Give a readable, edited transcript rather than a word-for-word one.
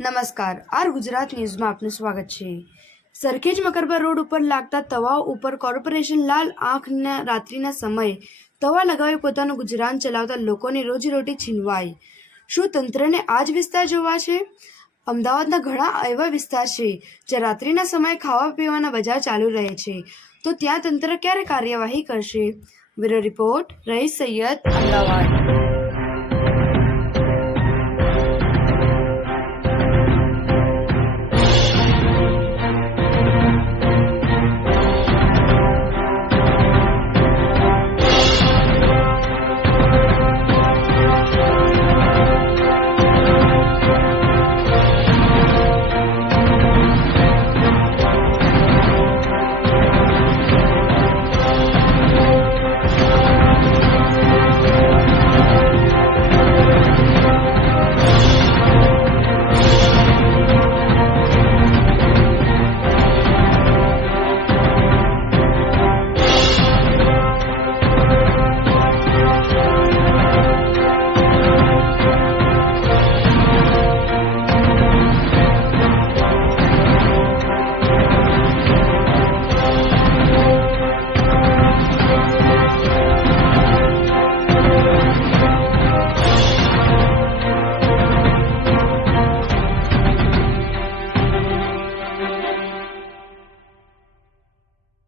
નમસ્કાર, આર ગુજરાત ન્યૂઝમાં આપનું સ્વાગત છે। સરખેજ મકરબા રોડ ઉપર લાગતા તવાઓ ઉપર કોર્પોરેશન લાલ આંખના રાત્રિના સમયે તવા લગાવી પોતાનું ગુજરાન ચલાવતા લોકોની રોજીરોટી છીનવાઈ। શું તંત્રને આ જ વિસ્તાર જોવા છે? અમદાવાદના ઘણા એવા વિસ્તાર છે જ્યાં રાત્રિના સમયે ખાવા પીવાના બજાર ચાલુ રહે છે, તો ત્યાં તંત્ર ક્યારે કાર્યવાહી કરશે? બ્યુરો રિપોર્ટ, રઈસ સૈયદ, અમદાવાદ।